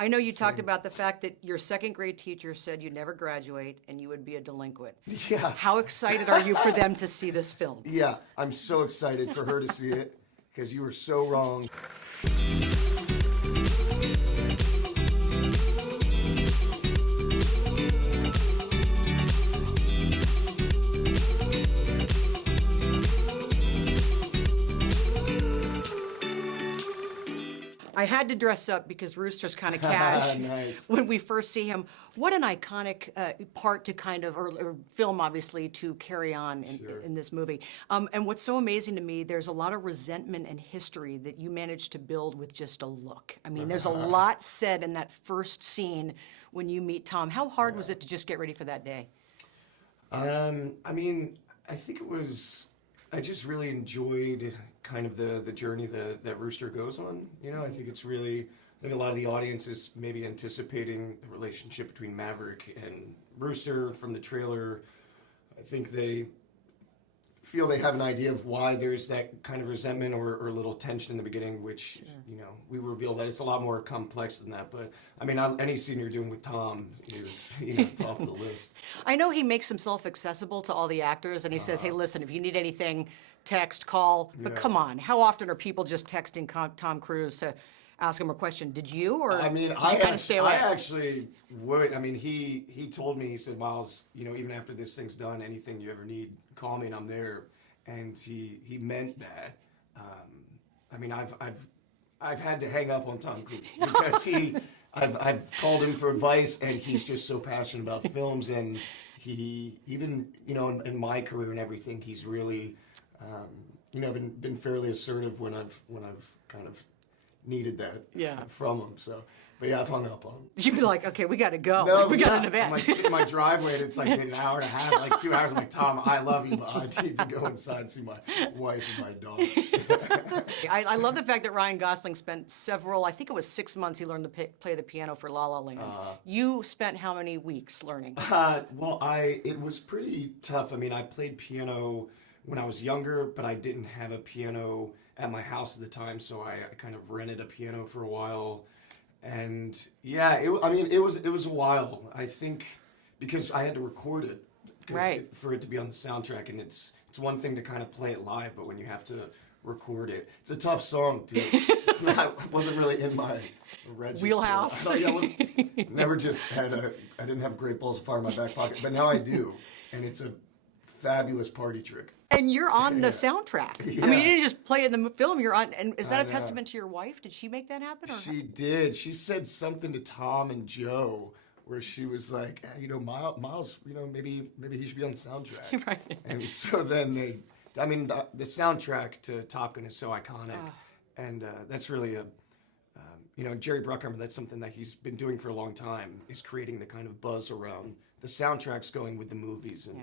I know you talked about the fact that your second grade teacher said you'd never graduate and you would be a delinquent. Yeah. How excited are you for them to see this film? Yeah, I'm so excited for her to see it because you were so wrong. I had to dress up because Rooster's kind of cash Nice. when we first see him. What an iconic part to kind of, or film obviously, to carry on in this movie. And what's so amazing to me, there's a lot of resentment and history that you managed to build with just a look. I mean, there's a lot said in that first scene when you meet Tom. How hard was it to just get ready for that day? I mean, I think it was, I just really enjoyed kind of the journey that Rooster goes on. You know, I think it's really, I think a lot of the audience is maybe anticipating the relationship between Maverick and Rooster from the trailer. I think they feel they have an idea of why there's that kind of resentment or a little tension in the beginning, which, you know, we reveal that it's a lot more complex than that. But, I mean, any scene you're doing with Tom is, you know, top of the list. I know he makes himself accessible to all the actors, and he says, hey, listen, if you need anything, text, call. But come on, how often are people just texting Tom Cruise to ask him a question? Did you, or I mean, did you kind of stay away? I actually would. I mean, he told me, he said, Miles, you know, even after this thing's done, anything you ever need, call me and I'm there. And he meant that. I mean, I've had to hang up on Tom Cruise because I've called him for advice, and he's just so passionate about films, and he even, you know, in my career and everything, he's really you know, been fairly assertive when I've kind of needed that from him. So, but yeah, I've hung up on him. You'd be like, okay, we got to go. No, like, we got an event. In my driveway, and it's like an hour and a half, like 2 hours. I'm like, Tom, I love you, but I need to go inside and see my wife and my dog. I love the fact that Ryan Gosling spent several, I think it was 6 months he learned to play the piano for La La Land. You spent how many weeks learning? Well, it was pretty tough. I mean, I played piano when I was younger, but I didn't have a piano at my house at the time, so I kind of rented a piano for a while. And yeah, I mean, it was a while. I think because I had to record it, for it to be on the soundtrack, and it's one thing to kind of play it live, but when you have to record it, it's a tough song too. It wasn't really in my register. Wheelhouse. I didn't have Great Balls of Fire in my back pocket, but now I do, and it's a fabulous party trick. And you're on the soundtrack. Yeah. I mean, you didn't just play in the film, you're on. And is that a testament to your wife? Did she make that happen? Or? She did. She said something to Tom and Joe where she was like, hey, you know, Miles, you know, maybe he should be on the soundtrack. Right. And so then the soundtrack to Top Gun is so iconic. And that's really you know, Jerry Bruckheimer, that's something that he's been doing for a long time, is creating the kind of buzz around the soundtracks going with the movies. And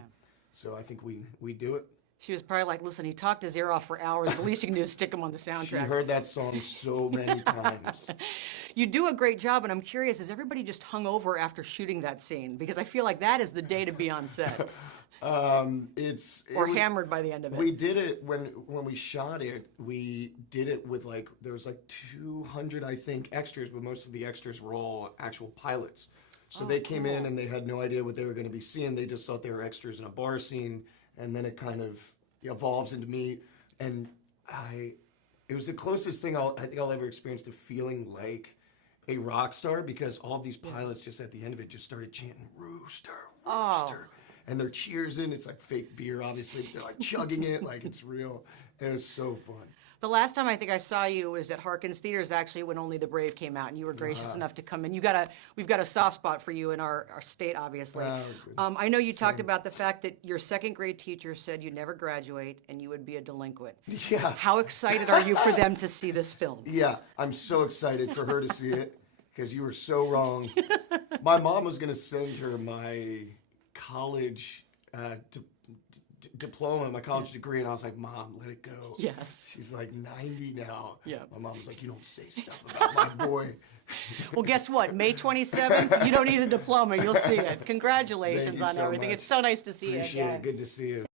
so I think we do it. She was probably like, listen, he talked his ear off for hours. The least you can do is stick him on the soundtrack. She heard that song so many times. You do a great job, and I'm curious, is everybody just hung over after shooting that scene? Because I feel like that is the day to be on set. Hammered by the end of it. We did it when we shot it. We did it with there was 200, I think, extras, but most of the extras were all actual pilots. So they came in and they had no idea what they were going to be seeing. They just thought they were extras in a bar scene, and then it kind of evolves into me. And it was the closest thing I think I'll ever experience to feeling like a rock star, because all these pilots just at the end of it just started chanting Rooster, Rooster. And they're cheersing. It's like fake beer, obviously. But they're like chugging it like it's real. It was so fun. The last time I think I saw you was at Harkins Theaters, actually, when Only the Brave came out, and you were gracious enough to come in. We've got a soft spot for you in our state, obviously. I know you talked about the fact that your second grade teacher said you'd never graduate and you would be a delinquent. Yeah. How excited are you for them to see this film? Yeah, I'm so excited for her to see it, because you were so wrong. My mom was going to send her my college diploma, my college degree, and I was like, Mom, let it go. Yes. She's like 90 now. Yeah. My mom was like, you don't say stuff about my boy. Well, guess what? May 27th, you don't need a diploma. You'll see it. Congratulations on so everything. much. It's so nice to see you again. Appreciate it. Good to see you.